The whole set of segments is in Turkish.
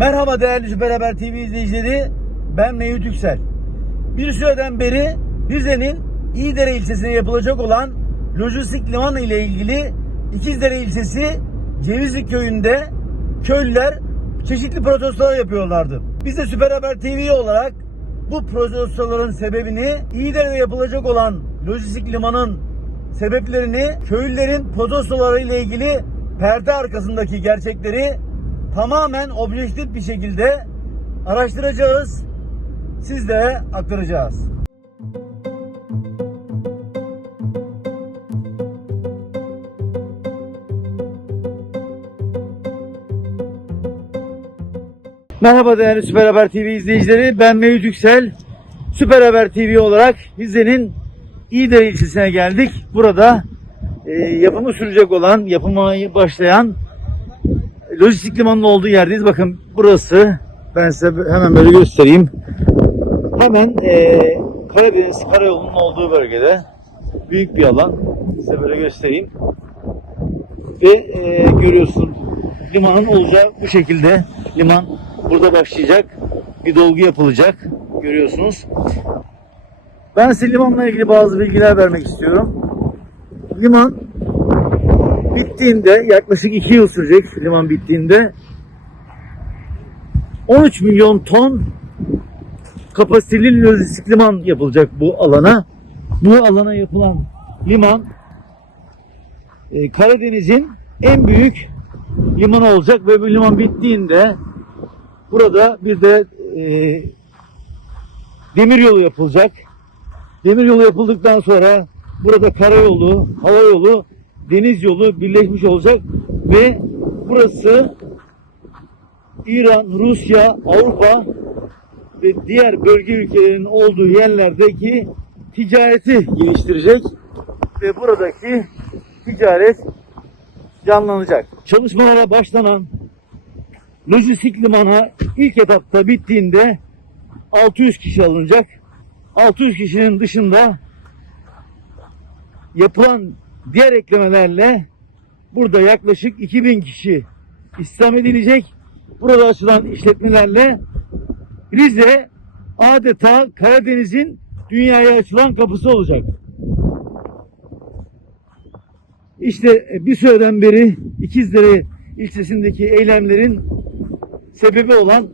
Merhaba değerli Süper Haber TV izleyicileri. Ben Mevlüt Yüksel. Bir süreden beri Rize'nin İyidere ilçesine yapılacak olan lojistik limanı ile ilgili İkizdere ilçesi Cevizli köyünde köylüler çeşitli protestolar yapıyorlardı. Biz de Süper Haber TV olarak bu protestoların sebebini İyidere'de yapılacak olan lojistik limanın sebeplerini köylülerin protestoları ile ilgili perde arkasındaki gerçekleri tamamen objektif bir şekilde araştıracağız. Sizlere aktaracağız. Merhaba değerli Süper Haber TV izleyicileri. Ben Mevlüt Yüksel. Süper Haber TV olarak Rize'nin İğdere ilçesine geldik. Burada e, yapımı sürecek olan, yapımı başlayan lojistik limanının olduğu yerdeyiz. Bakın burası. Ben size hemen böyle göstereyim. Hemen e, Karadeniz Karayolu'nun olduğu bölgede büyük bir alan. Size böyle göstereyim. Ve e, görüyorsun limanın olacağı bu şekilde. Liman burada başlayacak. Bir dolgu yapılacak. Görüyorsunuz. Ben size limanla ilgili bazı bilgiler vermek istiyorum. Liman bittiğinde yaklaşık 2 yıl sürecek liman bittiğinde 13 milyon ton kapasiteli lojistik liman yapılacak bu alana. Bu alana yapılan liman e, Karadeniz'in en büyük limanı olacak ve bu liman bittiğinde burada bir de e, demir yolu yapılacak. Demir yolu yapıldıktan sonra burada karayolu, hava yolu, deniz yolu birleşmiş olacak ve burası İran, Rusya, Avrupa ve diğer bölge ülkelerinin olduğu yerlerdeki ticareti geliştirecek ve buradaki ticaret canlanacak. Çalışmalara başlanan lojistik limana ilk etapta bittiğinde 600 kişi alınacak. 600 kişinin dışında yapılan diğer eklemelerle burada yaklaşık 2000 kişi istihdam edilecek. Burada açılan işletmelerle Rize adeta Karadeniz'in dünyaya açılan kapısı olacak. İşte bir süreden beri İkizdere ilçesindeki eylemlerin sebebi olan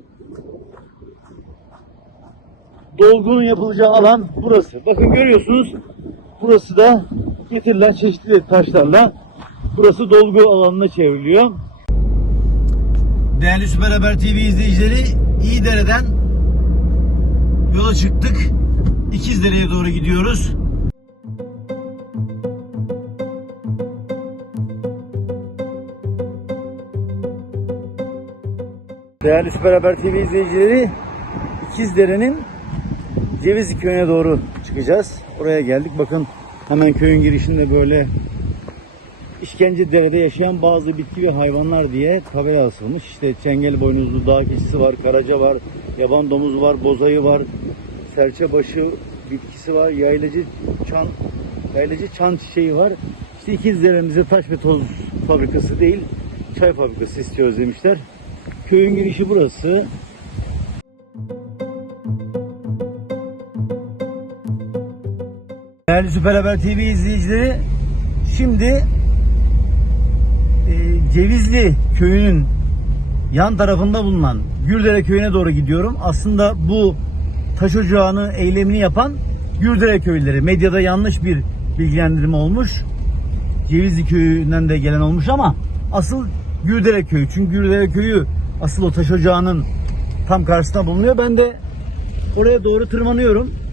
dolgunun yapılacağı alan burası. Bakın görüyorsunuz burası da getirilen çeşitli taşlarla burası dolgu alanına çevriliyor. Değerli Süper Haber TV izleyicileri İyidere'den yola çıktık. İkizdere'ye doğru gidiyoruz. Değerli Süper Haber TV izleyicileri İkizdere'nin Cevizli köyüne doğru çıkacağız. Oraya geldik. Bakın hemen köyün girişinde böyle İşkence derede yaşayan bazı bitki ve hayvanlar diye tabela asılmış. İşte çengel boynuzlu dağ keçisi var, karaca var, yaban domuzu var, bozayı var, serçebaşı bitkisi var, yaylacı çan, yaylacı çan çiçeği var. İşte ikizlerimize taş ve toz fabrikası değil, çay fabrikası istiyoruz demişler. Köyün girişi burası. Değerli Süper Haber TV izleyicileri, şimdi e, Cevizli köyünün yan tarafında bulunan Gürdere köyüne doğru gidiyorum. Aslında bu taş ocağını eylemini yapan Gürdere köylüleri. Medyada yanlış bir bilgilendirme olmuş. Cevizli köyünden de gelen olmuş ama asıl Gürdere köyü. Çünkü Gürdere köyü asıl o taş ocağının tam karşısında bulunuyor. Ben de oraya doğru tırmanıyorum.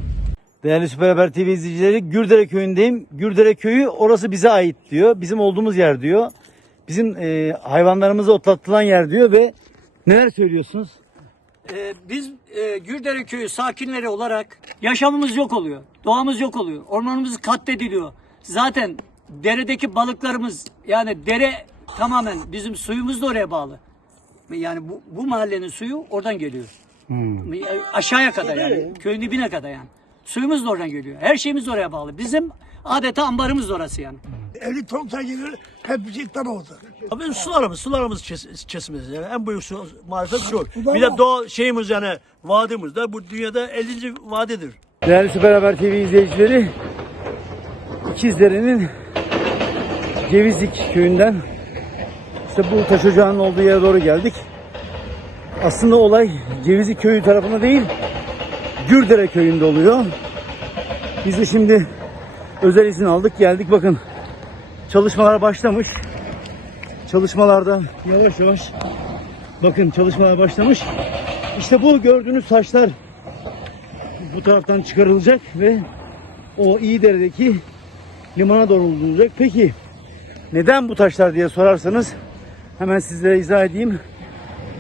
Değerli Süper Haber TV izleyicileri Gürdere köyündeyim. Gürdere köyü orası bize ait diyor. Bizim olduğumuz yer diyor. Bizim e, hayvanlarımızı otlatılan yer diyor ve neler söylüyorsunuz? Ee, biz e, Gürdere köyü sakinleri olarak yaşamımız yok oluyor. Doğamız yok oluyor. Ormanımız katlediliyor. Zaten deredeki balıklarımız yani dere tamamen bizim suyumuz da oraya bağlı. Yani bu, bu mahallenin suyu oradan geliyor. Aşağıya kadar yani. Köyün dibine kadar yani. Suyumuz da oradan geliyor. Her şeyimiz de oraya bağlı. Bizim adeta ambarımız da orası yani. 50 ton gelir. Hep bir şey tam oldu. Abi sularımız, sularımız kes, kesimiz yani en büyük su maalesef şu. Bir de var. doğa şeyimiz yani vadimiz de bu dünyada 50. vadidir. Değerli Süper Haber TV izleyicileri, İkizdere'nin Cevizlik köyünden işte bu taş ocağının olduğu yere doğru geldik. Aslında olay Cevizlik köyü tarafında değil, Gürdere köyünde oluyor. Biz de şimdi özel izin aldık geldik bakın. Çalışmalar başlamış. Çalışmalarda yavaş yavaş bakın çalışmalar başlamış. İşte bu gördüğünüz taşlar bu taraftan çıkarılacak ve o İyidere'deki limana doğru ulaşılacak. Peki neden bu taşlar diye sorarsanız hemen sizlere izah edeyim.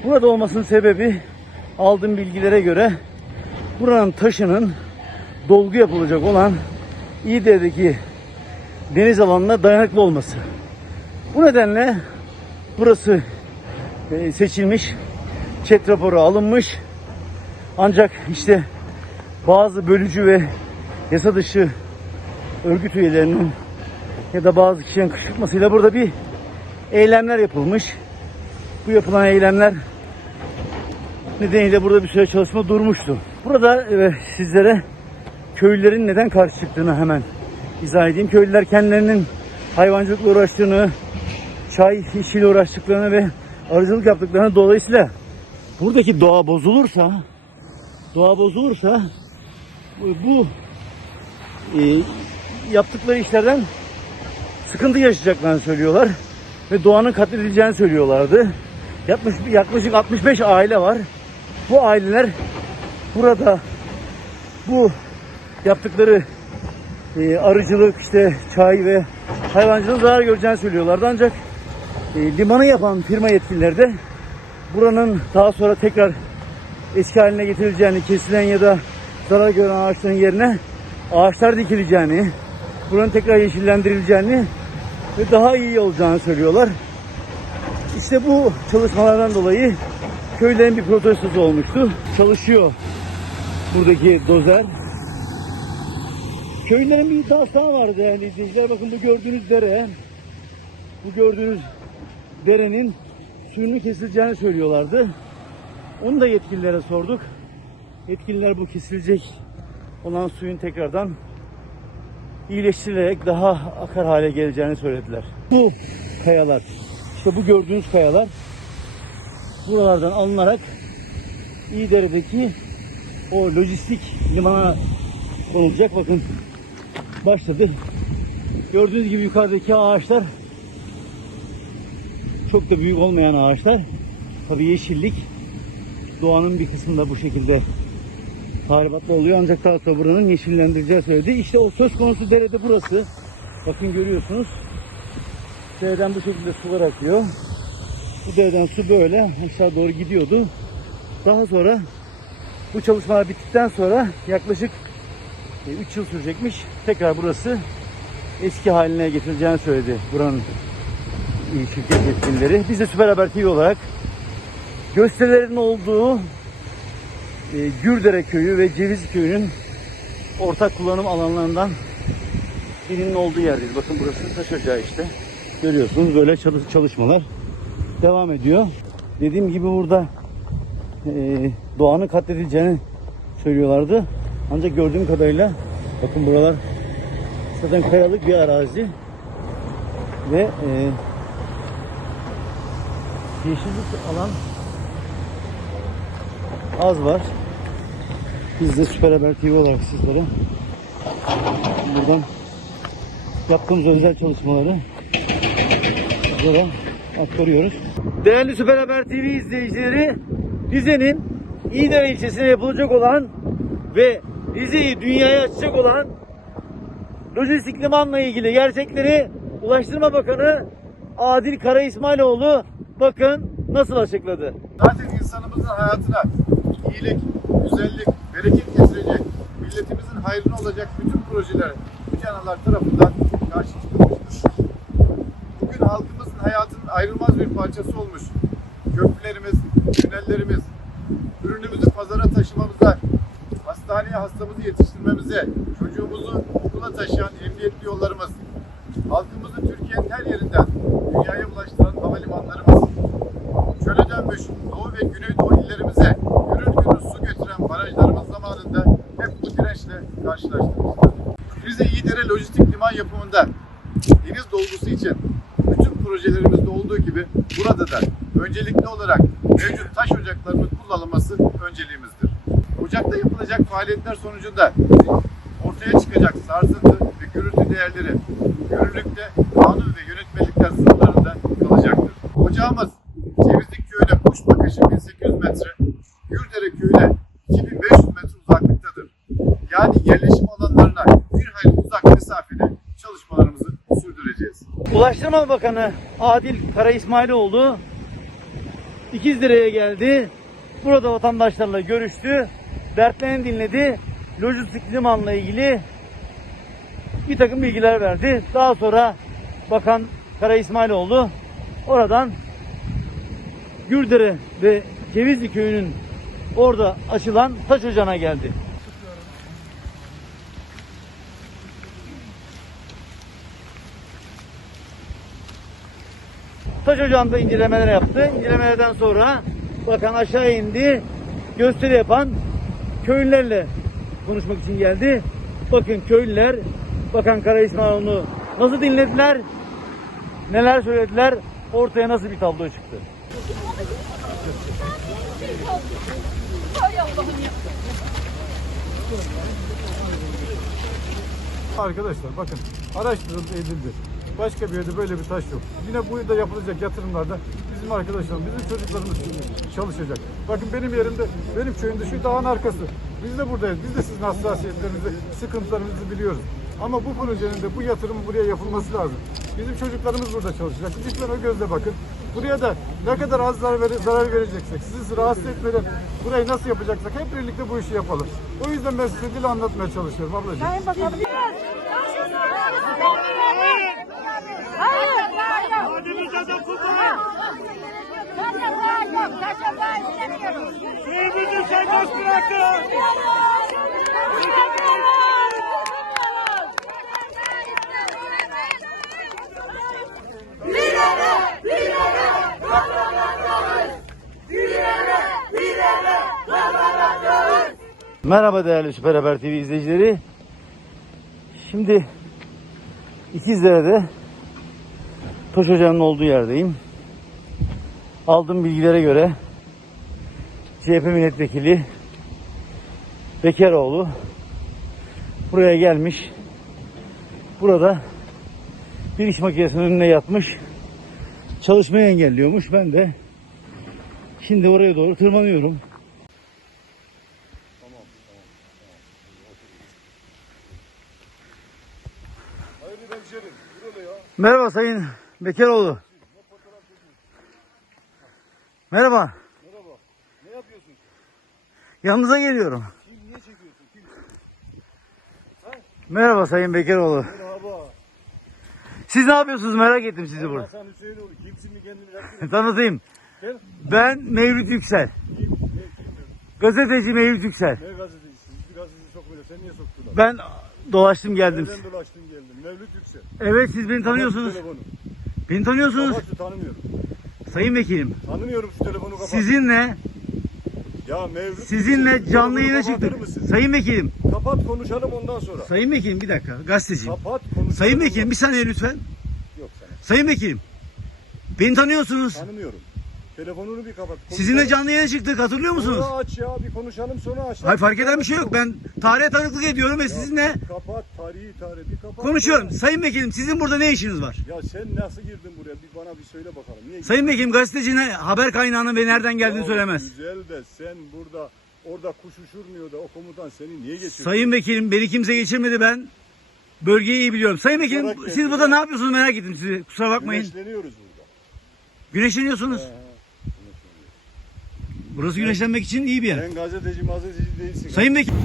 Burada olmasının sebebi aldığım bilgilere göre buranın taşının dolgu yapılacak olan İyidere'deki deniz alanına dayanıklı olması. Bu nedenle burası e, seçilmiş, çet raporu alınmış. Ancak işte bazı bölücü ve yasa dışı örgüt üyelerinin ya da bazı kişilerin kışkırtmasıyla burada bir eylemler yapılmış. Bu yapılan eylemler nedeniyle burada bir süre çalışma durmuştu. Burada e, sizlere köylülerin neden karşı çıktığını hemen izah edeyim. Köylüler kendilerinin hayvancılıkla uğraştığını, çay işiyle uğraştıklarını ve arıcılık yaptıklarını dolayısıyla buradaki doğa bozulursa doğa bozulursa bu, e, yaptıkları işlerden sıkıntı yaşayacaklarını söylüyorlar ve doğanın katledileceğini söylüyorlardı. Yaklaşık, yaklaşık 65 aile var. Bu aileler burada bu yaptıkları e, arıcılık, işte çay ve hayvancılığın zarar göreceğini söylüyorlardı. Ancak e, limanı yapan firma yetkilileri de buranın daha sonra tekrar eski haline getirileceğini, kesilen ya da zarar gören ağaçların yerine ağaçlar dikileceğini, buranın tekrar yeşillendirileceğini ve daha iyi olacağını söylüyorlar. İşte bu çalışmalardan dolayı köylerin bir protestosu olmuştu. Çalışıyor buradaki dozer. Köylülerin bir iddiası daha vardı değerli izleyiciler. Bakın bu gördüğünüz dere, bu gördüğünüz derenin suyunun kesileceğini söylüyorlardı. Onu da yetkililere sorduk. Yetkililer bu kesilecek olan suyun tekrardan iyileştirilerek daha akar hale geleceğini söylediler. Bu kayalar, işte bu gördüğünüz kayalar buralardan alınarak İyidere'deki o lojistik limana konulacak. Bakın başladı. Gördüğünüz gibi yukarıdaki ağaçlar çok da büyük olmayan ağaçlar. Tabii yeşillik doğanın bir kısmında bu şekilde tahribatlı oluyor ancak daha sonra buranın yeşillendireceği söyledi. İşte o söz konusu derede burası. Bakın görüyorsunuz. Dereden bu şekilde sular akıyor. Bu dereden su böyle aşağı doğru gidiyordu. Daha sonra bu çalışmalar bittikten sonra yaklaşık 3 yıl sürecekmiş. Tekrar burası eski haline getireceğini söyledi buranın e, şirket yetkilileri. Biz de Süper Haber TV olarak gösterilerin olduğu e, Gürdere Köyü ve Ceviz Köyü'nün ortak kullanım alanlarından birinin olduğu yerdeyiz. Bakın burası taş ocağı işte. Görüyorsunuz böyle çalış- çalışmalar devam ediyor. Dediğim gibi burada e, doğanın katledileceğini söylüyorlardı. Ancak gördüğüm kadarıyla bakın buralar zaten kayalık bir arazi ve e, yeşillik alan az var. Biz de Süper Haber TV olarak sizlere buradan yaptığımız özel çalışmaları sizlere aktarıyoruz. Değerli Süper Haber TV izleyicileri, Rize'nin İğdere ilçesine yapılacak olan ve Rize'yi dünyaya açacak olan lojistik limanla ilgili gerçekleri Ulaştırma Bakanı Adil Kara İsmailoğlu bakın nasıl açıkladı. Zaten insanımızın hayatına iyilik, güzellik, bereket getirecek, milletimizin hayrına olacak bütün projeler bu canalar tarafından karşı çıkılmıştır. Bugün halkımızın hayatının ayrılmaz bir parçası olmuş köprülerimiz, tünellerimiz, ürünümüzü pazara taşımamıza, hastaneye hastamızı yetiştirmemize, çocuğumuzu okula taşıyan emniyetli yollarımız, halkımızın Türkiye Bize gürül gürül su götüren barajlarımız zamanında hep bu dirençle karşılaştırmıştır. Rize İyidere Lojistik Liman yapımında deniz dolgusu için bütün projelerimizde olduğu gibi burada da öncelikli olarak mevcut taş kullanılması önceliğimizdir. Ocakta yapılacak faaliyetler sonucunda ortaya çıkacak sarsıntı ve gürültü değerleri yürürlükte kanun ve yönetmelikler sınırlarında kalacaktır. Ocağımız Cevizlik köyüne kuş bakışı 1800 metre, Gürdere köyüne 2500 metre uzaklıktadır. Yani yerleşim alanlarına bir hayli uzak mesafede çalışmalarımızı sürdüreceğiz. Ulaştırma Bakanı Adil Kara İsmailoğlu İkizdere'ye geldi. Burada vatandaşlarla görüştü. Dertlerini dinledi. Lojistik limanla ilgili bir takım bilgiler verdi. Daha sonra Bakan Kara İsmailoğlu oradan Gürdere ve Cevizli köyünün orada açılan taş ocağına geldi. Taş ocağında incelemeler yaptı. İncelemelerden sonra bakan aşağı indi. Gösteri yapan köylülerle konuşmak için geldi. Bakın köylüler Bakan Kara İsmailoğlu'nu nasıl dinlediler? Neler söylediler? Ortaya nasıl bir tablo çıktı? Arkadaşlar bakın araştırıldı edildi. Başka bir yerde böyle bir taş yok. Yine bu yılda yapılacak yatırımlarda bizim arkadaşlarım, bizim çocuklarımız çalışacak. Bakın benim yerimde, benim köyümde şu dağın arkası. Biz de buradayız. Biz de sizin hassasiyetlerinizi, sıkıntılarınızı biliyoruz. Ama bu projenin de bu yatırımın buraya yapılması lazım. Bizim çocuklarımız burada çalışacak. Lütfen o gözle bakın. Buraya da ne kadar az zarar, zarar vereceksek, sizi rahatsız etmeden burayı nasıl yapacaksak hep birlikte bu işi yapalım. O yüzden ben size dil anlatmaya çalışıyorum ablacığım. Suyumuzu serbest bırakın. Merhaba değerli Süper Haber TV izleyicileri. Şimdi İkizdere'de Taş Ocağı'nın olduğu yerdeyim. Aldığım bilgilere göre CHP milletvekili Bekeroğlu buraya gelmiş. Burada bir iş makinesinin önüne yatmış. Çalışmayı engelliyormuş. Ben de şimdi oraya doğru tırmanıyorum. Merhaba Sayın Bekeroğlu. Merhaba. Merhaba. Ne yapıyorsun? Yanınıza geliyorum. Kim niye çekiyorsun? Kim? Merhaba Sayın Bekeroğlu. Merhaba. Siz ne yapıyorsunuz? Merak ettim sizi burada. Hasan Hüseyinoğlu. Kimsin mi kendini? Tanıtayım. Gel. Ben Mevlüt Yüksel. Gazeteci Mevlüt Yüksel. Ne gazetecisi? Hiçbir gazeteci sokmuyor. Sen niye soktular? Ben dolaştım geldim. Nereden dolaştın geldin? Mevlüt Yüksel. Evet siz beni tanıyorsunuz. Telefonu. Beni tanıyorsunuz. Şu tanımıyorum. Sayın Vekilim. Tanımıyorum şu telefonu kapat. Sizinle Ya Mevlüt sizinle canlı yayına çıktık. Sayın Vekilim. Kapat konuşalım ondan sonra. Sayın Vekilim bir dakika. Gazeteciyim. Kapat konuşalım. Sayın Vekilim bir saniye lütfen. Yok sana. Sayın Vekilim. Beni tanıyorsunuz. Tanımıyorum. Telefonunu bir kapat. Sizinle Konuşalım. canlı yayına çıktık hatırlıyor musunuz? Sonra aç ya bir konuşalım sonra aç. Hayır fark eden bir şey yok. Ben tarihe tanıklık ediyorum ve sizinle Kapat tarihi tarihi bir kapat. konuşuyorum. Sayın Vekilim sizin burada ne işiniz var? Ya sen nasıl girdin buraya bir bana bir söyle bakalım. Niye Sayın Vekilim gazeteci ne haber kaynağının ve nereden geldiğini Ya söylemez. Güzel de sen burada orada kuş uçurmuyor da o komutan seni niye geçiyor? Sayın Vekilim beni kimse geçirmedi ben. Bölgeyi iyi biliyorum. Sayın Vekilim Merak siz burada ne yapıyorsunuz merak ettim sizi. Kusura bakmayın. Güneşleniyoruz burada. Güneşleniyorsunuz. Burası güneşlenmek için iyi bir yer. Sen gazeteci mazeteci değilsin. Sayın Vekilim.